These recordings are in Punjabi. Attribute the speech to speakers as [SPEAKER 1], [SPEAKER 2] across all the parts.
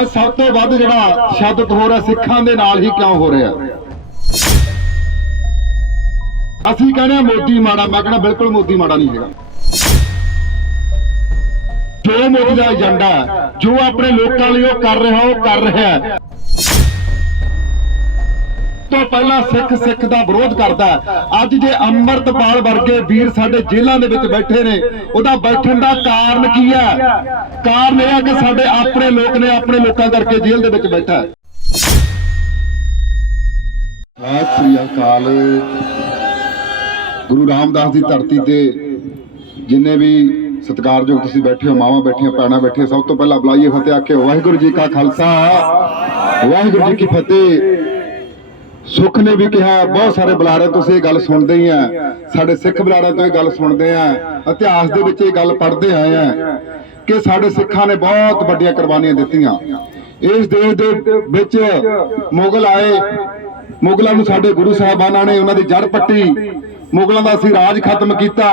[SPEAKER 1] ਅੱਜ ਸਭ ਤੋਂ ਵੱਧ ਜਿਹੜਾ ਸ਼ਬਦ ਹੋ ਰਿਹਾ ਸਿੱਖਾਂ ਦੇ ਨਾਲ ਹੀ ਕਿਉਂ ਹੋ ਰਿਹਾ? ਅਸੀਂ ਕਹਿੰਦੇ ਮੋਦੀ ਮਾੜਾ, ਮੈਂ ਕਹਿੰਦਾ ਬਿਲਕੁਲ ਮੋਦੀ ਮਾੜਾ ਨਹੀਂ ਹੈਗਾ। ਜੋ ਮੋਦੀ ਦਾ ਏਜੰਡਾ ਜੋ ਆਪਣੇ ਲੋਕਾਂ ਲਈ ਉਹ ਕਰ ਰਿਹਾ, ਉਹ ਕਰ ਰਿਹਾ ਤੋਂ ਪਹਿਲਾਂ ਸਿੱਖ ਸਿੱਖ ਦਾ ਵਿਰੋਧ ਕਰਦਾ ਅੱਜ ਜੇ ਅੰਮ੍ਰਿਤਪਾਲ ਵਰਗੇ ਵੀਰ ਸਾਡੇ ਜੇਲ੍ਹਾਂ ਦੇ ਵਿੱਚ ਬੈਠੇ ਨੇ, ਉਹਦਾ ਬੈਠਣ ਦਾ ਕਾਰਨ ਕੀ ਹੈ? ਕਾਰਨ ਇਹ ਹੈ ਕਿ ਸਾਡੇ ਆਪਣੇ ਲੋਕ ਨੇ ਆਪਣੇ ਲੋਕਾਂ ਕਰਕੇ ਜੇਲ੍ਹ ਦੇ ਵਿੱਚ ਬੈਠਾ ਸਤਿ ਸ੍ਰੀ ਅਕਾਲ। ਗੁਰੂ ਰਾਮਦਾਸ ਦੀ ਧਰਤੀ ਤੇ ਜਿੰਨੇ ਵੀ ਸਤਿਕਾਰਯੋਗ ਤੁਸੀਂ ਬੈਠੇ ਹੋ, ਮਾਵਾਂ ਬੈਠੀਆਂ, ਭੈਣਾਂ ਬੈਠੀਆਂ, ਸਭ ਤੋਂ ਪਹਿਲਾਂ ਬੁਲਾਈਏ ਫਤਿਹ ਆਖੇ। ਵਾਹਿਗੁਰੂ ਜੀ ਕਾ ਖਾਲਸਾ, ਵਾਹਿਗੁਰੂ ਜੀ ਕੀ ਫਤਿਹ। ਸੁਖ ਨੇ ਵੀ ਕਿਹਾ, ਬਹੁਤ ਸਾਰੇ ਬੁਲਾਰੇ ਤੁਸੀਂ ਇਹ ਗੱਲ ਸੁਣਦੇ ਹੀ ਆ। ਸਾਡੇ ਸਿੱਖ ਬੁਲਾਰਿਆਂ ਤੋਂ ਇਹ ਗੱਲ ਸੁਣਦੇ ਆ। ਇਤਿਹਾਸ ਦੇ ਵਿੱਚ ਇਹ ਗੱਲ ਪੜ੍ਹਦੇ ਆਏ ਆ ਕਿ ਸਾਡੇ ਸਿੱਖਾਂ ਨੇ ਬਹੁਤ ਵੱਡੀਆਂ ਕੁਰਬਾਨੀਆਂ ਦਿੱਤੀਆਂ। ਇਸ ਦੇਸ਼ ਦੇ ਵਿੱਚ ਮੁਗਲ ਆਏ। ਮੁਗਲਾਂ ਨੂੰ ਸਾਡੇ ਗੁਰੂ ਸਾਹਿਬਾਨਾਂ ਨੇ ਉਹਨਾਂ ਦੀ ਜੜ ਪੱਟੀ। ਮੁਗਲਾਂ ਦਾ ਅਸੀਂ ਰਾਜ ਖਤਮ ਕੀਤਾ।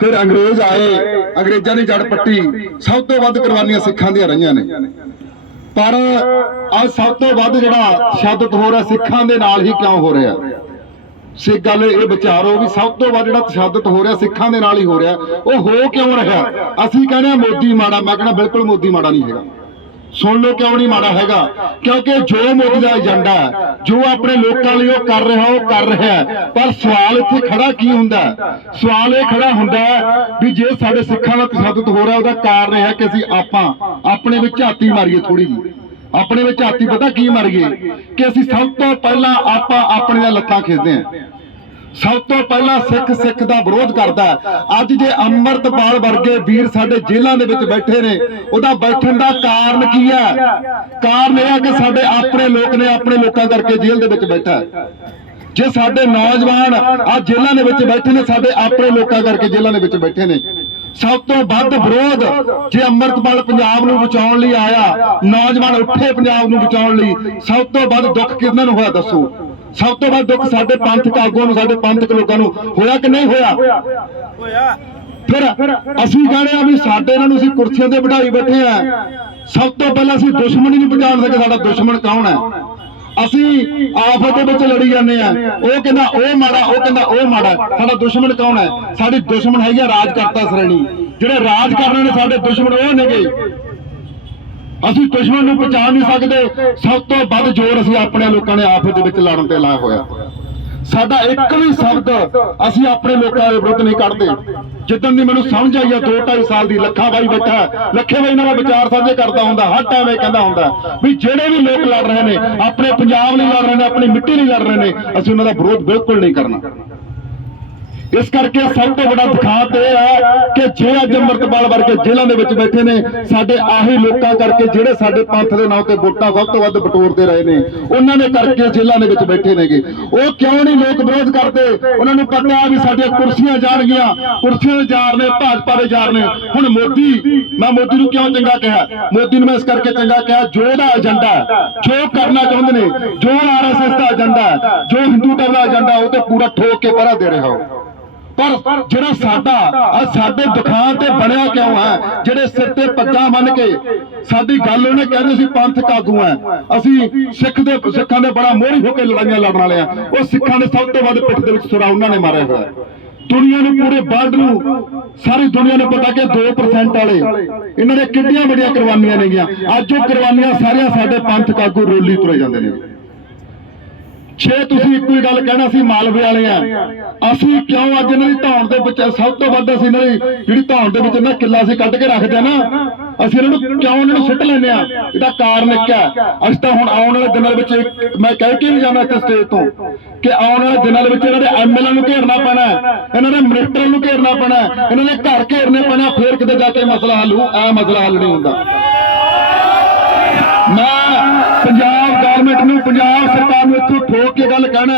[SPEAKER 1] ਫਿਰ ਅੰਗਰੇਜ਼ ਆਏ। ਅੰਗਰੇਜ਼ਾਂ ਨੇ ਜੜ ਪੱਟੀ। ਸਭ ਤੋਂ ਵੱਧ ਕੁਰਬਾਨੀਆਂ ਸਿੱਖਾਂ ਦੀਆਂ ਰਹੀਆਂ ਨੇ। ਪਰ ਅੱਜ ਸਭ ਤੋਂ ਵੱਧ ਜਿਹੜਾ ਸ਼ਬਦ ਹੋ ਰਿਹਾ ਸਿੱਖਾਂ ਦੇ ਨਾਲ ਹੀ ਕਿਉਂ ਹੋ ਰਿਹਾ? ਸਿੱਖ ਗੱਲ ਇਹ ਵਿਚਾਰੋ ਵੀ ਸਭ ਤੋਂ ਵੱਧ ਜਿਹੜਾ ਤਸ਼ੱਦਦ ਹੋ ਰਿਹਾ ਸਿੱਖਾਂ ਦੇ ਨਾਲ ਹੀ ਹੋ ਰਿਹਾ। ਉਹ ਹੋ ਕਿਉਂ ਰਿਹਾ? ਅਸੀਂ ਕਹਿੰਦੇ ਹਾਂ ਮੋਦੀ ਮਾੜਾ, ਮੈਂ ਕਹਿੰਦਾ ਬਿਲਕੁਲ ਮੋਦੀ ਮਾੜਾ ਨਹੀਂ ਹੈਗਾ। ਸੁਣ ਲਓ ਕਿਉਂ ਨਹੀਂ ਮਾੜਾ ਹੈਗਾ? ਕਿਉਂਕਿ ਜੋ ਮੋਦੀ ਦਾ ਏਜੰਡਾ ਜੋ ਆਪਣੇ ਲੋਕਾਂ ਲਈ ਉਹ ਕਰ ਰਿਹਾ, ਉਹ ਕਰ ਰਿਹਾ ਪਰ ਸਵਾਲ ਇੱਥੇ ਖੜਾ ਕੀ ਹੁੰਦਾ ਸਵਾਲ ਇਹ ਖੜਾ ਹੁੰਦਾ ਹੈ ਵੀ ਜੇ ਸਾਡੇ ਸਿੱਖਾਂ ਦਾ ਤਸ਼ੱਦਦ ਹੋ ਰਿਹਾ, ਉਹਦਾ ਕਾਰਨ ਇਹ ਹੈ ਕਿ ਅਸੀਂ ਆਪਾਂ ਆਪਣੇ ਵਿੱਚ ਝਾਤੀ ਮਾਰੀਏ ਥੋੜੀ ਜਿਹੀ। ਆਪਣੇ ਵਿੱਚ ਝਾਤੀ ਪਤਾ ਕੀ ਮਾਰੀਏ? ਕਿ ਅਸੀਂ ਸਭ ਤੋਂ ਪਹਿਲਾਂ ਆਪਾਂ ਆਪਣੀਆਂ ਲੱਤਾਂ ਖਿੱਚਦੇ ਹਾਂ। ਸਭ ਤੋਂ ਪਹਿਲਾਂ ਸਿੱਖ ਸਿੱਖ ਦਾ ਵਿਰੋਧ ਕਰਦਾ ਅੱਜ ਜੇ ਅੰਮ੍ਰਿਤਪਾਲ ਵਰਗੇ ਵੀਰ ਸਾਡੇ ਜੇਲ੍ਹਾਂ ਦੇ ਵਿੱਚ ਬੈਠੇ ਨੇ, ਉਹਦਾ ਬੈਠਣ ਦਾ ਕਾਰਨ ਕੀ ਹੈ? ਕਾਰਨ ਇਹ ਹੈ ਕਿ ਸਾਡੇ ਆਪਣੇ ਲੋਕ ਨੇ ਆਪਣੇ ਲੋਕਾਂ ਕਰਕੇ ਜੇਲ੍ਹ ਦੇ ਵਿੱਚ ਬੈਠਾ ਜੇ ਸਾਡੇ ਨੌਜਵਾਨ ਆ ਜੇਲ੍ਹਾਂ ਦੇ ਵਿੱਚ ਬੈਠੇ ਨੇ, ਸਾਡੇ ਆਪਣੇ ਲੋਕਾਂ ਕਰਕੇ ਜੇਲ੍ਹਾਂ ਦੇ ਵਿੱਚ ਬੈਠੇ ਨੇ। ਸਭ ਤੋਂ ਵੱਧ ਵਿਰੋਧ ਜੇ ਅੰਮ੍ਰਿਤਪਾਲ ਪੰਜਾਬ ਨੂੰ ਬਚਾਉਣ ਲਈ ਆਇਆ, ਨੌਜਵਾਨ ਉੱਠੇ ਪੰਜਾਬ ਨੂੰ ਬਚਾਉਣ ਲਈ, ਸਭ ਤੋਂ ਵੱਧ ਦੁੱਖ ਕਿਹਨਾਂ ਨੂੰ ਹੋਇਆ ਦੱਸੋ? ਸਭ ਤੋਂ ਵੱਧ ਦੁੱਖ ਸਾਡੇ ਪੰਥਕ ਆਗੂਆਂ ਨੂੰ ਸਾਡੇ ਪੰਥਕ ਲੋਕਾਂ ਨੂੰ। ਹੋਇਆ ਕਿ ਨਹੀਂ ਹੋਇਆ?
[SPEAKER 2] ਹੋਇਆ।
[SPEAKER 1] ਫਿਰ ਅਸੀਂ ਕਹਿੰਦੇ ਆ ਵੀ ਸਾਡੇ ਇਹਨਾਂ ਨੂੰ ਅਸੀਂ ਕੁਰਸੀਆਂ ਤੇ ਬਿਠਾਈ ਬੈਠੇ ਆ। ਸਭ ਤੋਂ ਪਹਿਲਾਂ ਅਸੀਂ ਦੁਸ਼ਮਣ ਹੀ ਨਹੀਂ ਪਛਾਣ ਸਕੇ ਸਾਡਾ ਦੁਸ਼ਮਣ ਕੌਣ ਹੈ? ਅਸੀਂ ਆਫਤ ਦੇ ਵਿੱਚ ਲੜੀ ਜਾਂਦੇ ਆ। ਉਹ ਕਹਿੰਦਾ ਉਹ ਮਾੜਾ ਉਹ ਕਹਿੰਦਾ ਉਹ ਮਾੜਾ। ਸਾਡਾ ਦੁਸ਼ਮਣ ਕੌਣ ਹੈ? ਸਾਡੀ ਦੁਸ਼ਮਣ ਹੈਗੀ ਆ ਰਾਜ ਕਰਤਾ ਸ਼੍ਰੇਣੀ। ਜਿਹੜੇ ਰਾਜ ਕਰਨੇ ਨੇ ਸਾਡੇ ਦੁਸ਼ਮਣ ਉਹ ਨੇਗੇ। ਅਸੀਂ ਦੁਸ਼ਮਣ ਨੂੰ ਪਛਾਣ ਨਹੀਂ ਸਕਦੇ। ਸਭ ਤੋਂ ਵੱਧ ਜ਼ੋਰ ਅਸੀਂ ਆਪਣੇ ਲੋਕਾਂ ਨੇ ਆਪਸ ਦੇ ਵਿੱਚ ਲੜਨ ਤੇ ਲਾਇਆ ਹੋਇਆ। ਸਾਡਾ ਇੱਕ ਵੀ ਸ਼ਬਦ ਅਸੀਂ ਆਪਣੇ ਲੋਕਾਂ ਦੇ ਵਿਰੁੱਧ ਨਹੀਂ ਕੱਢਦੇ। ਜਿੱਦਣ ਦੀ ਮੈਨੂੰ ਸਮਝ ਆਈ ਆ 2.5 ਸਾਲ ਦੀ ਲੱਖਾ ਬਾਈ ਬੈਠਾ ਲੱਖੇ ਬਾਈ ਨਾਲ ਮੈਂ ਵਿਚਾਰ ਸਾਂਝੇ ਕਰਦਾ ਹੁੰਦਾ, ਹਰ ਟਾਈਮ ਇਹ ਕਹਿੰਦਾ ਹੁੰਦਾ ਵੀ ਜਿਹੜੇ ਵੀ ਲੋਕ ਲੜ ਰਹੇ ਨੇ, ਆਪਣੇ ਪੰਜਾਬ ਲਈ ਲੜ ਰਹੇ ਨੇ, ਆਪਣੀ ਮਿੱਟੀ ਲਈ ਲੜ ਰਹੇ ਨੇ, ਅਸੀਂ ਉਹਨਾਂ ਦਾ ਵਿਰੋਧ ਬਿਲਕੁਲ ਨਹੀਂ ਕਰਨਾ। ਇਸ ਕਰਕੇ ਸਭ ਤੋਂ ਵੱਡਾ ਦਿਖਾਤ ਇਹ ਹੈ ਕਿ ਜੇ ਅੱਜ ਅੰਮ੍ਰਿਤਪਾਲ ਵਰਗੇ ਜੇਲ੍ਹਾਂ ਦੇ ਵਿੱਚ ਬੈਠੇ ਨੇ ਸਾਡੇ ਆਹੀ ਲੋਕਾਂ ਕਰਕੇ ਜਿਹੜੇ ਸਾਡੇ ਪੰਥ ਦੇ ਨਾਂ ਤੇ ਵੋਟਾਂ ਸਭ ਤੋਂ ਵੱਧ ਬਟੋਰਦੇ ਰਹੇ ਨੇ ਉਹਨਾਂ ਨੇ ਕਰਕੇ ਜੇਲ੍ਹਾਂ ਦੇ ਵਿੱਚ ਬੈਠੇ ਨੇਗੇ। ਉਹ ਕਿਉਂ ਨਹੀਂ ਲੋਕ ਵਿਰੋਧ ਕਰਦੇ? ਉਹਨਾਂ ਨੂੰ ਪਤਾ ਵੀ ਸਾਡੀਆਂ ਕੁਰਸੀਆਂ ਜਾਣਗੀਆਂ ਕੁਰਸੀਆਂ ਦੇ ਜਾਰ ਨੇ ਭਾਜਪਾ ਦੇ ਜਾਰ ਨੇ ਹੁਣ ਮੋਦੀ ਮੈਂ ਮੋਦੀ ਨੂੰ ਕਿਉਂ ਚੰਗਾ ਕਿਹਾ? ਮੋਦੀ ਨੂੰ ਮੈਂ ਇਸ ਕਰਕੇ ਚੰਗਾ ਕਿਹਾ ਜੋ ਇਹਦਾ ਏਜੰਡਾ ਹੈ, ਜੋ ਕਰਨਾ ਚਾਹੁੰਦੇ ਨੇ ਜੋ ਆਰਐਸਐਸ ਦਾ ਏਜੰਡਾ ਹੈ, ਜੋ ਹਿੰਦੂ ਧਰਮ ਦਾ ਏਜੰਡਾ ਉਹ ਤੇ ਪੂਰਾ ਠੋਕ ਕੇ ਪਰਾ ਦੇ ਰਿਹਾ ਹੋ ਪਰ ਜਿਹੜਾ ਸਾਡਾ ਆ ਸਾਡੇ ਦੁਖਾਂ ਤੇ ਬਣਿਆ ਕਿਉਂ ਹੈ? ਜਿਹੜੇ ਸਿਰ ਤੇ ਪੱਗਾਂ ਬੰਨ ਕੇ ਸਾਡੀ ਗੱਲ ਉਹਨੇ ਕਹਿੰਦੇ ਸੀ, ਪੰਥ ਆਗੂ ਹੈ। ਅਸੀਂ ਸਿੱਖ ਦੇ, ਸਿੱਖਾਂ ਦੇ ਬੜਾ ਮੋਹਰੀ ਹੋ ਕੇ ਲੜਾਈਆਂ ਲੜਨ ਵਾਲੇ ਆ ਉਹ ਸਿੱਖਾਂ ਦੇ ਸਭ ਤੋਂ ਵੱਧ ਪਿੱਠ ਦੇ ਵਿੱਚ ਸੁਰਾ ਉਹਨਾਂ ਨੇ ਮਾਰਿਆ ਹੋਇਆ ਹੈ। ਦੁਨੀਆ ਨੂੰ ਪੂਰੇ ਵਰਲਡ ਨੂੰ, ਸਾਰੀ ਦੁਨੀਆ ਨੂੰ ਪਤਾ ਕਿ 2% ਵਾਲੇ, ਇਹਨਾਂ ਦੇ ਕਿੰਨੀਆਂ ਵੱਡੀਆਂ ਕੁਰਬਾਨੀਆਂ ਨੇਗੀਆਂ। ਅੱਜ ਉਹ ਕੁਰਬਾਨੀਆਂ ਸਾਰੀਆਂ ਸਾਡੇ ਪੰਥਕ ਆਗੂ ਰੋਲੀ ਤੁਰੇ ਜਾਂਦੇ ਨੇ। ਛੇ ਤੁਸੀਂ ਇੱਕੋ ਹੀ ਗੱਲ ਕਹਿਣਾ ਸੀ, ਮਾਲਵੇ ਵਾਲੇ ਆ ਅਸੀਂ ਕਿਉਂ ਅੱਜ ਇਹਨਾਂ ਦੀ ਧੌਣ ਦੇ ਵਿੱਚ ਸਭ ਤੋਂ ਵੱਧ ਅਸੀਂ ਇਹਨਾਂ ਦੀ ਜਿਹੜੀ ਧੌਣ ਦੇ ਵਿੱਚ ਇਹਨਾਂ ਕਿੱਲਾ ਅਸੀਂ ਕੱਢ ਕੇ ਰੱਖਦੇ ਨਾ, ਅਸੀਂ ਇਹਨਾਂ ਨੂੰ ਕਿਉਂ ਇਹਨਾਂ ਨੂੰ ਸਿੱਟ ਲੈਂਦੇ ਆ? ਇਹਦਾ ਕਾਰਨ ਇੱਕ ਹੈ, ਅਸੀਂ ਤਾਂ ਹੁਣ ਆਉਣ ਵਾਲੇ ਦਿਨਾਂ ਦੇ ਵਿੱਚ ਮੈਂ ਕਹਿ ਕੇ ਵੀ ਜਾਣਾ ਇੱਥੇ ਸਟੇਜ ਤੋਂ ਕਿ ਆਉਣ ਵਾਲੇ ਦਿਨਾਂ ਦੇ ਵਿੱਚ ਇਹਨਾਂ ਦੇ ਐਮਐਲਏ ਨੂੰ ਘੇਰਨਾ ਪੈਣਾ ਇਹਨਾਂ ਦੇ ਮਿਨਿਸਟਰ ਨੂੰ ਘੇਰਨਾ ਪੈਣਾ ਇਹਨਾਂ ਦੇ ਘਰ ਘੇਰਨੇ ਪੈਣਾ ਫੇਰ ਕਿਤੇ ਜਾ ਕੇ ਮਸਲਾ ਹੱਲ ਹੋਊ ਐ ਮਸਲਾ ਹੱਲ ਨਹੀਂ ਹੁੰਦਾ। ਮੈਂ ਪੰਜਾਬ ਗਵਰਨਮੈਂਟ ਨੂੰ ਪੰਜਾਬ ਸਰਕਾਰ ਨੂੰ ਇੱਥੋਂ ਠੋਕ ਕੇ ਗੱਲ ਕਹਿਣਾ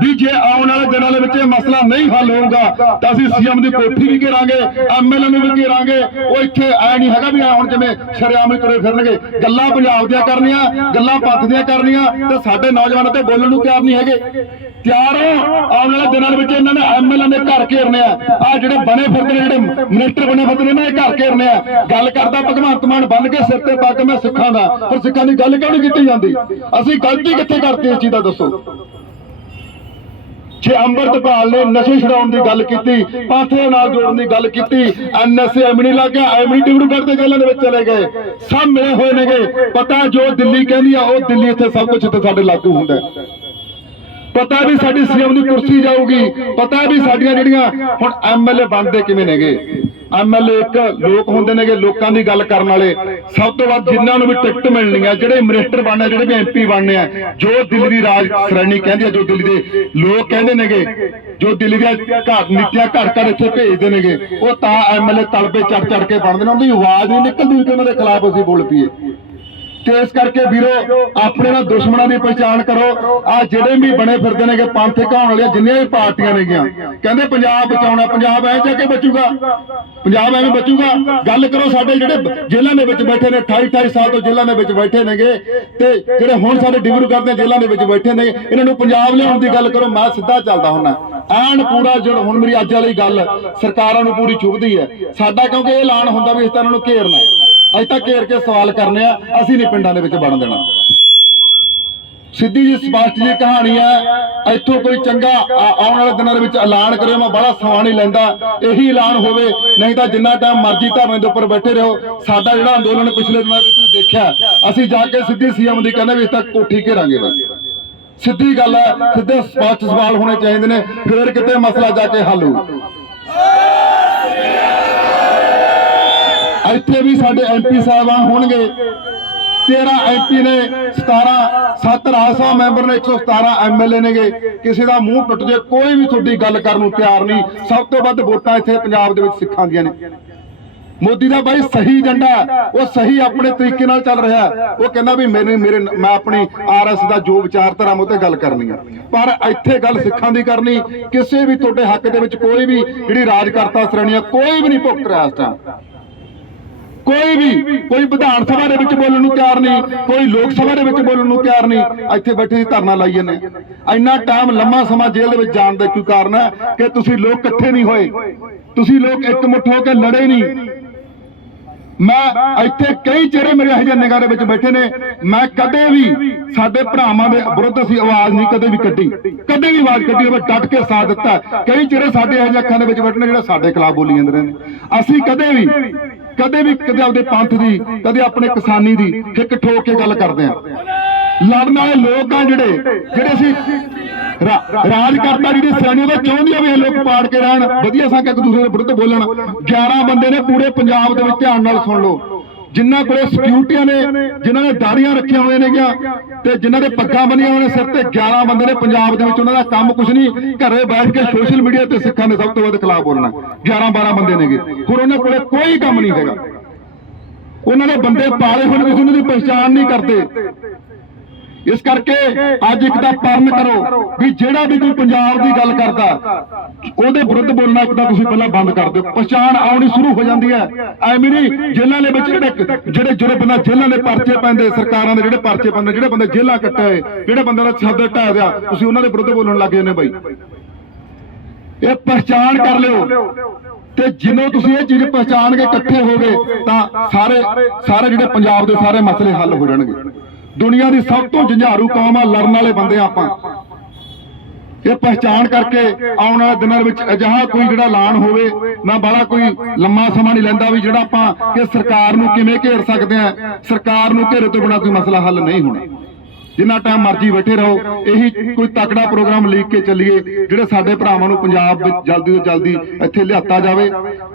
[SPEAKER 1] ਵੀ ਜੇ ਆਉਣ ਵਾਲੇ ਦਿਨਾਂ ਦੇ ਵਿੱਚ ਇਹ ਮਸਲਾ ਨਹੀਂ ਹੱਲ ਹੋਊਗਾ, ਤਾਂ ਅਸੀਂ ਸੀਐਮ ਦੀ ਕੋਠੀ ਵੀ ਘੇਰਾਂਗੇ ਐਮਐਲਏ ਨੂੰ ਵੀ ਘੇਰਾਂਗੇ। ਉਹ ਇੱਥੇ ਐ ਨਹੀਂ ਹੈਗਾ ਵੀ ਹੁਣ ਜਿਵੇਂ ਸ਼ਰਿਆਮ ਹੀ ਤੁਰੇ ਫਿਰਨਗੇ। ਗੱਲਾਂ ਪੰਜਾਬ ਦੀਆਂ ਕਰਨੀਆਂ, ਗੱਲਾਂ ਪੰਥ ਦੀਆਂ ਕਰਨੀਆਂ, ਤੇ ਸਾਡੇ ਨੌਜਵਾਨ ਤੇ ਬੋਲਣ ਨੂੰ ਤਿਆਰ ਨਹੀਂ ਹੈਗੇ। ਤਿਆਰ ਹੋ, ਆਉਣ ਵਾਲੇ ਦਿਨਾਂ ਦੇ ਵਿੱਚ ਇਹਨਾਂ ਨੇ ਐਮਐਲਏ ਦੇ ਘਰ ਘੇਰਨੇ ਆ। ਆ ਜਿਹੜੇ ਬਣੇ ਫਿਰਦੇ ਨੇ, ਜਿਹੜੇ ਮਿਨਿਸਟਰ ਬਣੇ ਫਿਰਦੇ ਨੇ ਇਹ ਘਰ ਘੇਰਨੇ ਆ। ਗੱਲ ਕਰਦਾ ਭਗਵੰਤ ਮਾਨ ਬੰਨ ਕੇ ਸਿਰ ਤੇ ਪੱਗ, ਮੈਂ ਸਿੱਖਾਂ ਦਾ। ਪਰ ਸਿੱਖਾਂ ਦੀ ਗੱਲ ਕਿਉਂ ਨਹੀਂ ਕੀਤੀ ਜਾਂਦੀ? ਅਸੀਂ ਗਲਤੀ ਕਿੱਥੇ ਕਰਤੀ ਇਸ ਚੀਜ਼ ਦਾ ਦੱਸੋ? ਜੇ ਅੰਮ੍ਰਿਤਪਾਲ ਨੇ ਨਸ਼ੇ ਛਡਾਉਣ ਦੀ ਗੱਲ ਕੀਤੀ ਪੰਥ ਦੇ ਨਾਲ ਜੋੜਨ ਦੀ ਗੱਲ ਕੀਤੀ ਐਨਐਸਏ ਐਮਨੀ ਲੱਗ ਗਿਆ ਐਮਣੀ ਡਿਬਰੂਗੜ੍ਹ ਦੇ ਜੇਲ੍ਹਾਂ ਦੇ ਵਿੱਚ ਚਲੇ ਗਏ। ਸਭ ਮਿਲੇ ਹੋਏ ਨੇਗੇ। ਪਤਾ ਜੋ ਦਿੱਲੀ ਕਹਿੰਦੀ ਆ, ਉਹ ਦਿੱਲੀ ਇੱਥੇ ਸਭ ਕੁਝ ਇੱਥੇ ਸਾਡੇ ਲਾਗੂ ਹੁੰਦਾ। ਪਤਾ ਵੀ ਸਾਡੀ ਸੀਐਮ ਦੀ ਕੁਰਸੀ ਜਾਊਗੀ, ਪਤਾ ਵੀ ਸਾਡੀਆਂ ਜਿਹੜੀਆਂ ਹੁਣ ਐਮਐਲਏ ਬਣਦੇ ਕਿਵੇਂ ਨੇਗੇ। ਐਮਐਲਏ ਇੱਕ ਲੋਕ ਹੁੰਦੇ ਨੇਗੇ ਲੋਕਾਂ ਦੀ ਗੱਲ ਕਰਨ ਵਾਲੇ। ਸਭ ਤੋਂ ਵੱਧ ਜਿਨ੍ਹਾਂ ਨੂੰ ਵੀ ਟਿਕਟ ਮਿਲਣੀ ਆ, ਜਿਹੜੇ ਮਿਨਿਸਟਰ ਬਣਨੇ ਜਿਹੜੇ ਵੀ ਐਮਪੀ ਬਣਨੇ ਆ, ਜੋ ਦਿੱਲੀ ਦੀ ਰਾਜ ਸ਼੍ਰੇਣੀ ਕਹਿੰਦੀ ਆ, ਜੋ ਦਿੱਲੀ ਦੇ ਲੋਕ ਕਹਿੰਦੇ ਨੇਗੇ, ਜੋ ਦਿੱਲੀ ਦੀਆਂ ਘਰ ਨੀਤੀਆਂ ਘਰ ਘਰ ਇੱਥੇ ਭੇਜਦੇ ਨੇਗੇ, ਉਹ ਤਾਂ ਐਮਐਲਏ ਤਲਬੇ ਚੜ ਚੜ ਕੇ ਬਣਦੇ ਨੇ, ਉਹਦੀ ਆਵਾਜ਼ ਨਹੀਂ ਨਿਕਲਦੀ ਕਿ ਉਹਨਾਂ ਦੇ ਖਿਲਾਫ ਅਸੀਂ ਬੋਲ ਪਈਏ। ਤੇ ਇਸ ਕਰਕੇ ਵੀਰੋ, ਆਪਣੇ ਨਾਲ ਦੁਸ਼ਮਣਾਂ ਦੀ ਪਛਾਣ ਕਰੋ। ਆ ਜਿਹੜੇ ਵੀ ਬਣੇ ਫਿਰਦੇ ਨੇਗੇ, ਪੰਥ ਘਾਉਣ ਵਾਲੀਆਂ, ਜਿੰਨੀਆਂ ਵੀ ਪਾਰਟੀਆਂ ਨੇਗੀਆਂ। ਕਹਿੰਦੇ ਪੰਜਾਬ ਬਚਾਉਣਾ, ਪੰਜਾਬ ਐ ਜਾ ਕੇ ਬਚੂਗਾ? ਪੰਜਾਬ ਐਵੇਂ ਬਚੂਗਾ? ਗੱਲ ਕਰੋ ਸਾਡੇ ਜਿਹੜੇ ਜੇਲ੍ਹਾਂ ਦੇ ਵਿੱਚ ਬੈਠੇ ਨੇ 28 28 ਸਾਲ ਤੋਂ ਜੇਲ੍ਹਾਂ ਦੇ ਵਿੱਚ ਬੈਠੇ ਨੇਗੇ ਤੇ ਜਿਹੜੇ ਹੁਣ ਸਾਡੇ ਡਿਬਰੂ ਕਰਦੇ ਜੇਲ੍ਹਾਂ ਦੇ ਵਿੱਚ ਬੈਠੇ ਨੇ, ਇਹਨਾਂ ਨੂੰ ਪੰਜਾਬ ਲਿਆਉਣ ਦੀ ਗੱਲ ਕਰੋ, ਮੈਂ ਸਿੱਧਾ ਚੱਲਦਾ ਹੁੰਨਾ ਐਨ ਪੂਰਾ ਜਿਹੜਾ ਹੁਣ ਮੇਰੀ ਅੱਜ ਵਾਲੀ ਗੱਲ, ਸਰਕਾਰਾਂ ਨੂੰ ਪੂਰੀ ਚੁਭਦੀ ਹੈ। ਸਾਡਾ ਕਿਉਂਕਿ ਇਹ ਐਲਾਨ ਹੁੰਦਾ ਵੀ ਇਸ ਤਰ੍ਹਾਂ ਨੂੰ ਘੇਰਨਾ ਅੱਜ ਤੱਕ ਘੇਰ ਕੇ ਸਵਾਲ ਕਰਨੇ ਆ, ਅਸੀਂ ਨਹੀਂ ਪਿੰਡਾਂ ਦੇ ਵਿੱਚ ਵੜਨ ਦੇਣਾ। ਸਿੱਧੀ ਜੀ ਸਪਸ਼ਟ ਜੀ ਕਹਾਣੀ ਹੈ, ਇੱਥੋਂ ਕੋਈ ਚੰਗਾ ਆਉਣ ਵਾਲੇ ਦਿਨਾਂ ਦੇ ਵਿੱਚ ਐਲਾਨ ਕਰਿਓ, ਮੈਂ ਬੜਾ ਸਮਾਂ ਨਹੀਂ ਲੈਂਦਾ। ਇਹੀ ਐਲਾਨ ਹੋਵੇ, ਨਹੀਂ ਤਾਂ ਜਿੰਨਾ ਟਾਈਮ ਮਰਜ਼ੀ ਧਰਨੇ ਦੇ ਉੱਪਰ ਬੈਠੇ ਰਹੋ। ਸਾਡਾ ਜਿਹੜਾ ਅੰਦੋਲਨ ਪਿਛਲੇ ਦਿਨਾਂ ਵਿੱਚ ਤੁਸੀਂ ਦੇਖਿਆ, ਅਸੀਂ ਜਾ ਕੇ ਸਿੱਧੀ ਸੀਐਮ ਦੀ ਕਹਿੰਦੇ ਵੀ ਇਸ ਤੱਕ ਕੋਠੀ ਘੇਰਾਂਗੇ ਬਸ। ਸਿੱਧੀ ਗੱਲ ਹੈ, ਸਿੱਧੇ ਸਪਸ਼ਟ ਸਵਾਲ ਹੋਣੇ ਚਾਹੀਦੇ ਨੇ, ਫੇਰ ਕਿਤੇ ਮਸਲਾ ਜਾ ਕੇ ਹੱਲ ਹੋਊ। ਇੱਥੇ ਵੀ ਸਾਡੇ ਐਮਪੀ ਸਾਹਿਬਾਨ ਹੋਣਗੇ। 13 ਐਮਪੀ ਨੇ 17 7 ਰਾਜ ਸਭਾ ਮੈਂਬਰ ਨੇ 117 ਐਮਐਲਏ ਨੇਗੇ। ਕਿਸੇ ਦਾ ਮੂੰਹ ਟੁੱਟ ਜੇ, ਕੋਈ ਵੀ ਤੁਹਾਡੀ ਗੱਲ ਕਰਨ ਨੂੰ ਤਿਆਰ ਨਹੀਂ। ਸਭ ਤੋਂ ਵੱਧ ਵੋਟਾਂ ਇੱਥੇ ਪੰਜਾਬ ਦੇ ਵਿੱਚ ਸਿੱਖਾਂ ਦੀਆਂ ਨੇ। ਮੋਦੀ ਦਾ ਬਾਈ ਸਹੀ ਏਜੰਡਾ ਉਹ ਸਹੀ ਆਪਣੇ ਤਰੀਕੇ ਨਾਲ ਚੱਲ ਰਿਹਾ ਉਹ ਕਹਿੰਦਾ ਵੀ ਮੇਰੇ ਮੇਰੇ, ਮੈਂ ਆਪਣੀ ਆਰਐਸ ਦਾ ਜੋ ਵਿਚਾਰਧਾਰਾ ਮੈਂ ਉਹ ਤੇ ਗੱਲ ਕਰਨੀ ਆ। ਪਰ ਇੱਥੇ ਗੱਲ ਸਿੱਖਾਂ ਦੀ ਕਰਨੀ, ਕਿਸੇ ਵੀ ਤੁਹਾਡੇ ਹੱਕ ਦੇ ਵਿੱਚ ਕੋਈ ਵੀ ਜਿਹੜੀ ਰਾਜਕਰਤਾ ਸ਼੍ਰੇਣੀਆਂ ਕੋਈ ਵੀ ਨਹੀਂ ਭੁਗਤ ਰਿਹਾ ਇਸ ਟਾਈਮ ਕੋਈ ਵੀ, ਕੋਈ ਵਿਧਾਨ ਸਭਾ ਦੇ ਵਿੱਚ ਬੋਲਣ ਨੂੰ ਤਿਆਰ ਨਹੀਂ, ਕੋਈ ਲੋਕ ਸਭਾ ਦੇ ਵਿੱਚ ਬੋਲਣ ਨੂੰ ਤਿਆਰ ਨਹੀਂ, ਇੱਥੇ ਬੈਠੇ ਹੀ ਧਰਨਾ ਲਾਈ ਜਾਂਦੇ। ਇੰਨਾ ਟਾਈਮ ਲੰਮਾ ਸਮਾਂ ਜੇਲ੍ਹ ਦੇ ਵਿੱਚ ਜਾਣ ਦਾ ਕੀ ਕਾਰਨ ਹੈ ਕਿ ਤੁਸੀਂ ਲੋਕ ਇਕੱਠੇ ਨਹੀਂ ਹੋਏ? ਤੁਸੀਂ ਲੋਕ ਇੱਕਮੁੱਠ ਹੋ ਕੇ ਲੜੇ ਨਹੀਂ। ਮੈਂ ਇੱਥੇ ਕਈ ਚਿਹਰੇ ਮੇਰੇ ਇਹੋ ਜਿਹੇ ਨਿਗਾਹ ਦੇ ਵਿੱਚ ਬੈਠੇ ਨੇ। ਮੈਂ ਕਦੇ ਵੀ ਸਾਡੇ ਭਰਾਵਾਂ ਦੇ ਵਿਰੁੱਧ ਅਸੀਂ ਆਵਾਜ਼ ਨਹੀਂ ਕਦੇ ਵੀ ਕੱਢੀ। ਕਦੇ ਵੀ ਆਵਾਜ਼ ਕੱਢੀ ਹੋਵੇ ਡਟ ਕੇ ਸਾਥ ਦਿੱਤਾ। ਕਈ ਚਿਹਰੇ ਸਾਡੇ ਇਹੋ ਜਿਹੇ ਅੱਖਾਂ ਦੇ ਵਿੱਚ ਬੈਠੇ ਨੇ ਜਿਹੜੇ ਸਾਡੇ ਖਿਲਾਫ ਬੋਲੀ ਜਾਂਦੇ ਨੇ। ਅਸੀਂ ਕਦੇ ਵੀ ਕਦੇ ਵੀ ਕਦੇ ਆਪਦੇ ਪੰਥ ਦੀ, ਕਦੇ ਆਪਣੇ ਕਿਸਾਨੀ ਦੀ ਹਿੱਕ ਠੋਕ ਕੇ ਗੱਲ ਕਰਦੇ ਆ। ਲੜਨ ਵਾਲੇ ਲੋਕ ਆ ਜਿਹੜੇ ਜਿਹੜੇ ਅਸੀਂ ਰਾ- ਰਾਜਕਰਤਾ ਜਿਹੜੀ ਸੈਣੀ ਉਹ ਚਾਹੁੰਦੀ ਆ ਵੀ ਇਹ ਲੋਕ ਪਾੜ ਕੇ ਰਹਿਣ, ਵਧੀਆ ਸੰਗ ਇੱਕ ਦੂਸਰੇ ਦੇ ਵਿਰੁੱਧ ਬੋਲਣ। 11 ਬੰਦੇ ਨੇ ਪੂਰੇ ਪੰਜਾਬ ਦੇ ਵਿੱਚ ਧਿਆਨ ਨਾਲ ਸੁਣ ਲਓ। ਜਿਨ੍ਹਾਂ ਕੋਲੇ ਸਿਕਿਉਰਟੀਆਂ ਨੇ, ਜਿਨ੍ਹਾਂ ਨੇ ਦਾੜੀਆਂ ਰੱਖੀਆਂ ਹੋਈਆਂ ਨੇਗੀਆਂ ਤੇ ਜਿਨ੍ਹਾਂ ਦੇ ਪੱਗਾਂ ਬੰਨੀਆਂ ਹੋਈਆਂ ਨੇ, ਸਿਰ ਤੇ 11 ਬੰਦੇ ਨੇ ਪੰਜਾਬ ਦੇ ਵਿੱਚ, ਉਹਨਾਂ ਦਾ ਕੰਮ ਕੁਝ ਨਹੀਂ, ਘਰੇ ਬੈਠ ਕੇ ਸੋਸ਼ਲ ਮੀਡੀਆ ਤੇ ਸਿੱਖਾਂ ਦੇ ਸਭ ਤੋਂ ਵੱਧ ਖਿਲਾਫ ਬੋਲਣਾ 11 12 ਬੰਦੇ ਨੇਗੇ। ਹੁਣ ਉਹਨਾਂ ਕੋਲੇ ਕੋਈ ਕੰਮ ਨਹੀਂ ਹੈਗਾ। ਉਹਨਾਂ ਨੇ ਬੰਦੇ ਪਾਲੇ ਹੋਣ ਤੁਸੀਂ ਉਹਨਾਂ ਦੀ ਪਛਾਣ ਨਹੀਂ ਕਰਦੇ। ਇਸ ਕਰਕੇ ਅੱਜ ਇੱਕ ਤਾਂ ਪਰਨ ਕਰੋ ਵੀ ਜਿਹੜਾ ਵੀ ਕੋਈ ਪੰਜਾਬ ਦੀ ਗੱਲ ਕਰਦਾ, ਉਹਦੇ ਵਿਰੁੱਧ ਬੋਲਣਾ ਇੱਕ ਤਾਂ ਤੁਸੀਂ ਪਹਿਲਾਂ ਬੰਦ ਕਰ ਦਿਓ। ਪਛਾਣ ਆਉਣੀ ਸ਼ੁਰੂ ਹੋ ਜਾਂਦੀ ਹੈ। ਐਵੇਂ ਨਹੀਂ, ਜੇਲ੍ਹਾਂ ਦੇ ਵਿੱਚ ਜਿਹੜੇ ਜਿਹੜੇ ਜਿਹੜੇ ਬੰਦਾ ਜੇਲ੍ਹਾਂ ਦੇ ਪਰਚੇ ਪੈਂਦੇ, ਸਰਕਾਰਾਂ ਦੇ ਜਿਹੜੇ ਪਰਚੇ ਪੈਂਦੇ, ਜਿਹੜੇ ਬੰਦੇ ਜੇਲ੍ਹਾਂ ਕੱਟੇ, ਜਿਹੜੇ ਬੰਦੇ ਦਾ ਛੱਦ ਢਾਹ ਦਿਆ ਤੁਸੀਂ ਉਹਨਾਂ ਦੇ ਵਿਰੁੱਧ ਬੋਲਣ ਲੱਗ ਜਾਂਦੇ ਬਾਈ। ਇਹ ਪਛਾਣ ਕਰ ਲਿਓ। ਤੇ ਜਿੰਨੋਂ ਤੁਸੀਂ ਇਹ ਚੀਜ਼ ਪਛਾਣ ਕੇ ਇਕੱਠੇ ਹੋਗੇ, ਤਾਂ ਸਾਰੇ ਸਾਰੇ ਜਿਹੜੇ ਪੰਜਾਬ ਦੇ ਸਾਰੇ ਮਸਲੇ ਹੱਲ ਹੋ ਜਾਣਗੇ। ਦੁਨੀਆ ਦੀ ਸਭ ਤੋਂ ਜੰਝਾਰੂ ਕੌਮ ਆ, ਲੜਨ ਵਾਲੇ ਬੰਦੇ ਆਪਾਂ। ਇਹ ਪਹਿਚਾਣ ਕਰਕੇ ਆਉਣ ਵਾਲੇ ਦਿਨਾਂ ਵਿੱਚ ਅਜਿਹਾ ਕੋਈ ਜਿਹੜਾ ਐਲਾਨ ਹੋਵੇ, ਨਾ ਬਾਲਾ ਕੋਈ ਲੰਮਾ ਸਮਾਂ ਨਹੀਂ ਲੈਂਦਾ ਵੀ ਜਿਹੜਾ ਆਪਾਂ ਕਿ ਸਰਕਾਰ ਨੂੰ ਕਿਵੇਂ ਘੇਰ ਸਕਦੇ ਆ ਸਰਕਾਰ ਨੂੰ ਘੇਰੇ ਤੋਂ ਬਿਨਾਂ ਕੋਈ ਮਸਲਾ ਹੱਲ ਨਹੀਂ ਹੋਣਾ। ਜਿੰਨਾ ਟਾਈਮ ਮਰਜ਼ੀ ਬੈਠੇ ਰਹੋ, ਇਹੀ ਕੋਈ ਤਕੜਾ ਪ੍ਰੋਗਰਾਮ ਲੀਕ ਕੇ ਚੱਲੀਏ, ਜਿਹੜੇ ਸਾਡੇ ਭਰਾਵਾਂ ਨੂੰ ਪੰਜਾਬ ਵਿੱਚ ਜਲਦੀ ਤੋਂ ਜਲਦੀ ਇੱਥੇ ਲਿਆਤਾ ਜਾਵੇ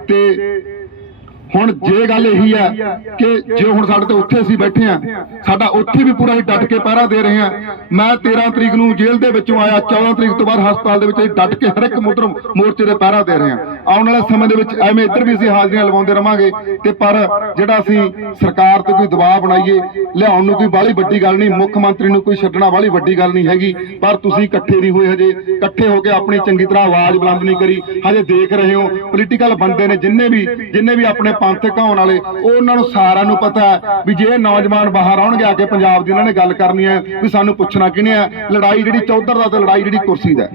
[SPEAKER 1] ਤੇ ਹੁਣ ਜੇ ਗੱਲ ਇਹੀ ਹੈ ਕਿ ਜੇ ਹੁਣ ਸਾਡੇ ਤੇ ਉੱਥੇ ਅਸੀਂ ਬੈਠੇ ਆ, ਸਾਡਾ ਉੱਥੇ ਵੀ ਪੂਰਾ ਹੀ ਡਟ ਕੇ ਪਹਿਰਾ ਦੇ ਰਹੇ ਆ। ਮੈਂ 13 ਤਰੀਕ ਨੂੰ ਜੇਲ੍ਹ ਦੇ ਵਿੱਚੋਂ ਆਇਆ 14 ਤਰੀਕ ਤੋਂ ਬਾਅਦ ਹਸਪਤਾਲ ਦੇ ਵਿੱਚ ਅਸੀਂ ਡਟ ਕੇ ਹਰ ਇੱਕ ਮੁੱਦਰ ਮੋਰਚੇ ਦੇ ਪਹਿਰਾ ਦੇ ਰਹੇ ਆ। ਆਉਣ ਵਾਲੇ ਸਮੇਂ ਦੇ ਵਿੱਚ ਐਵੇਂ ਇੱਧਰ ਵੀ ਅਸੀਂ ਹਾਜ਼ਰੀਆਂ ਲਵਾਉਂਦੇ ਰਵਾਂਗੇ ਤੇ ਪਰ ਜਿਹੜਾ ਅਸੀਂ ਸਰਕਾਰ ਤੇ ਕੋਈ ਦਬਾਅ ਬਣਾਈਏ, ਲਿਆਉਣ ਨੂੰ ਕੋਈ ਬਾਹਲੀ ਵੱਡੀ ਗੱਲ ਨਹੀਂ, ਮੁੱਖ ਮੰਤਰੀ ਨੂੰ ਕੋਈ ਛੱਡਣਾ ਬਾਹਲੀ ਵੱਡੀ ਗੱਲ ਨਹੀਂ ਹੈਗੀ, ਪਰ ਤੁਸੀਂ ਇਕੱਠੇ ਨਹੀਂ ਹੋਏ ਹਜੇ, ਇਕੱਠੇ ਹੋ ਕੇ ਆਪਣੀ ਚੰਗੀ ਤਰ੍ਹਾਂ ਆਵਾਜ਼ ਬੁਲੰਦ ਨਹੀਂ ਕਰੀ, ਹਜੇ ਦੇਖ ਰਹੇ ਹੋ ਪੋਲੀਟੀਕਲ ਬੰਦੇ ਨੇ ਜਿੰਨੇ ਵੀ ਜਿੰਨੇ ਵੀ ਆਪਣੇ ਪੰਥ ਘਾਉਣ ਵਾਲੇ, ਉਹ ਉਹਨਾਂ ਨੂੰ ਸਾਰਿਆਂ ਨੂੰ ਪਤਾ ਹੈ ਵੀ ਜੇ ਨੌਜਵਾਨ ਬਾਹਰ ਆਉਣਗੇ ਆ ਕੇ ਪੰਜਾਬ ਦੀ ਉਹਨਾਂ ਨੇ ਗੱਲ ਕਰਨੀ ਹੈ ਵੀ ਸਾਨੂੰ ਪੁੱਛਣਾ ਕਿਹਨੇ ਹੈ, ਲੜਾਈ ਜਿਹੜੀ ਚੌਧਰ ਦਾ ਤੇ ਲੜਾਈ ਜਿਹੜੀ ਕੁਰਸੀ ਦਾ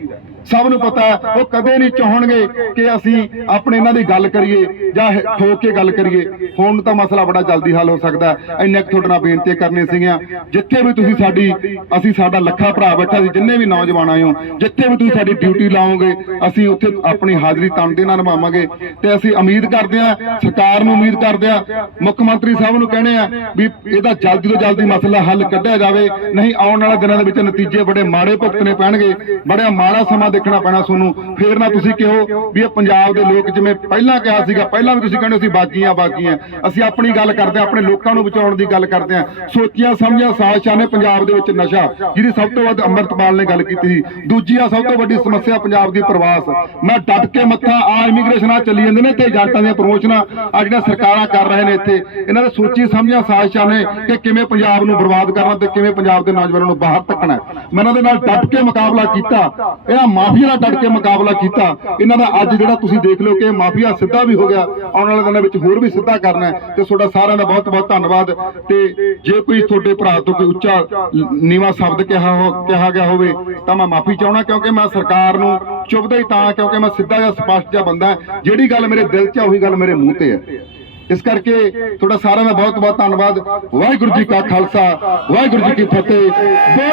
[SPEAKER 1] ਸਭ ਨੂੰ ਪਤਾ ਉਹ ਕਦੇ ਨਹੀਂ ਚਾਹਣਗੇ ਕਿ ਅਸੀਂ ਆਪਣੇ ਇਹਨਾਂ ਦੀ ਗੱਲ ਕਰੀਏ ਜਾਂ ਠੋਕ ਕੇ ਗੱਲ ਕਰੀਏ। ਹੁਣ ਤਾਂ ਮਸਲਾ ਬੜਾ ਜਲਦੀ ਹੱਲ ਹੋ ਸਕਦਾ ਇੰਨੇ ਕੁ ਤੁਹਾਡੇ ਨਾਲ ਬੇਨਤੀ ਕਰਨੀ ਸੀਗੀਆਂ। ਜਿੱਥੇ ਵੀ ਤੁਸੀਂ ਸਾਡੀ, ਅਸੀਂ ਸਾਡਾ ਲੱਖਾ ਭਰਾ ਬੈਠਾ ਸੀ, ਜਿੰਨੇ ਵੀ ਨੌਜਵਾਨ ਆਏ ਹੋ, ਜਿੱਥੇ ਵੀ ਤੁਸੀਂ ਸਾਡੀ ਡਿਊਟੀ ਲਾਓਗੇ, ਅਸੀਂ ਉੱਥੇ ਆਪਣੀ ਹਾਜ਼ਰੀ ਤਨਦੇ ਨਾਲ ਨਿਭਾਵਾਂਗੇ। ਤੇ ਅਸੀਂ ਉਮੀਦ ਕਰਦੇ ਹਾਂ, ਸਰਕਾਰ ਨੂੰ ਉਮੀਦ ਕਰਦੇ ਹਾਂ, ਮੁੱਖ ਮੰਤਰੀ ਸਾਹਿਬ ਨੂੰ ਕਹਿੰਦੇ ਆ ਵੀ ਇਹਦਾ ਜਲਦੀ ਤੋਂ ਜਲਦੀ ਮਸਲਾ ਹੱਲ ਕੱਢਿਆ ਜਾਵੇ। ਨਹੀਂ, ਆਉਣ ਵਾਲੇ ਦਿਨਾਂ ਦੇ ਵਿੱਚ ਨਤੀਜੇ ਬੜੇ ਮਾੜੇ ਭੁਗਤਣੇ ਪੈਣਗੇ। ਬੜਾ ਮਾੜਾ ਸਮਾਂ ਦੇਖਣਾ ਪੈਣਾ ਤੁਹਾਨੂੰ। ਫੇਰ ਨਾ ਤੁਸੀਂ ਕਿਹੋ ਵੀ ਇਹ ਪੰਜਾਬ ਦੇ ਲੋਕ ਜਿਵੇਂ ਪਹਿਲਾਂ ਕਿਹਾ ਸੀਗਾ, ਪਹਿਲਾਂ ਵੀ ਤੁਸੀਂ ਕਹਿੰਦੇ ਸੀ ਬਾਕੀਆਂ ਬਾਕੀਆਂ ਅਸੀਂ ਆਪਣੀ ਗੱਲ ਕਰਦੇ ਹਾਂ, ਆਪਣੇ ਲੋਕਾਂ ਨੂੰ ਬਚਾਉਣ ਦੀ ਗੱਲ ਕਰਦੇ ਹਾਂ। ਸੋਚੀਆਂ, ਸਮਝੀਆਂ, ਸਾਜ਼ਿਸ਼ਾਂ ਨੇ ਪੰਜਾਬ ਦੇ ਵਿੱਚ ਨਸ਼ਾ, ਜਿਹਦੀ ਸਭ ਤੋਂ ਵੱਧ ਅੰਮ੍ਰਿਤਪਾਲ ਨੇ ਗੱਲ ਕੀਤੀ ਸੀ। ਦੂਜੀ ਆ ਸਭ ਤੋਂ ਵੱਡੀ ਸਮੱਸਿਆ ਪੰਜਾਬ ਦੀ ਪ੍ਰਵਾਸ। ਮੈਂ ਡਟ ਕੇ ਮੱਥਾ ਆ ਇਮੀਗ੍ਰੇਸ਼ਨ ਆ ਚੱਲੀ ਜਾਂਦੇ ਨੇ ਤੇ ਏਜੰਟਾਂ ਦੀਆਂ ਪ੍ਰਮੋਸ਼ਨਾਂ ਆ ਜਿਹੜੀਆਂ ਸਰਕਾਰਾਂ ਕਰ ਰਹੇ ਨੇ ਇੱਥੇ, ਇਹਨਾਂ ਦੇ ਸੋਚੀ ਸਮਝੀਆਂ, ਸਾਜ਼ਿਸ਼ਾਂ ਨੇ ਕਿ ਕਿਵੇਂ ਪੰਜਾਬ ਨੂੰ ਬਰਬਾਦ ਕਰਨਾ ਤੇ ਕਿਵੇਂ ਪੰਜਾਬ ਦੇ ਨੌਜਵਾਨਾਂ ਨੂੰ ਬਾਹਰ ਧੱਕਣਾ ਮੈਂ ਇਹਨਾਂ ਦੇ ਨਾਲ ਡਟ ਕੇ ਮੁਕਾਬਲਾ ਕੀਤਾ। ਇਹਨਾਂ ਮਾਫੀਆ ਨਾਲ ਡਟ ਕੇ ਮੁਕਾਬਲਾ ਕੀਤਾ। ਇਹਨਾਂ ਦਾ ਅੱਜ ਜਿਹੜਾ ਤੁਸੀਂ ਦੇਖ ਲਓ ਕਿ ਮਾਫੀਆ ਸਿੱਧਾ ਵੀ ਹੋ ਗਿਆ, ਆਉਣ ਵਾਲੇ ਦਿਨਾਂ ਵਿੱਚ ਹੋਰ ਵੀ ਸਿੱਧਾ ਕਰਨਾ ਤੇ ਤੁਹਾਡਾ ਸਾਰਿਆਂ ਦਾ ਬਹੁਤ ਬਹੁਤ ਧੰਨਵਾਦ। ਤੇ ਜੇ ਕੋਈ ਤੁਹਾਡੇ ਭਰਾ ਤੋਂ ਕੋਈ ਉੱਚਾ ਨੀਵਾ ਸ਼ਬਦ ਕਿਹਾ ਹੋ, ਕਿਹਾ ਗਿਆ ਹੋਵੇ, ਤਾਂ ਮੈਂ ਮਾਫੀ ਚਾਹਣਾ ਕਿਉਂਕਿ ਮੈਂ ਸਰਕਾਰ ਨੂੰ ਚੁੱਭਦਾ ਹੀ ਤਾਂ ਕਿਉਂਕਿ ਮੈਂ ਸਿੱਧਾ ਜਿਹਾ ਸਪਸ਼ਟ ਜਿਹਾ ਬੰਦਾ ਜਿਹੜੀ ਗੱਲ ਮੇਰੇ ਦਿਲ 'ਚ ਹੈ ਉਹੀ ਗੱਲ ਮੇਰੇ ਮੂੰਹ ਤੇ ਹੈ। ਇਸ ਕਰਕੇ ਤੁਹਾਡਾ ਸਾਰਿਆਂ ਦਾ ਬਹੁਤ ਬਹੁਤ ਧੰਨਵਾਦ। ਵਾਹਿਗੁਰੂ ਜੀ ਕਾ ਖਾਲਸਾ, ਵਾਹਿਗੁਰੂ ਜੀ ਕੀ ਫਤਿਹ।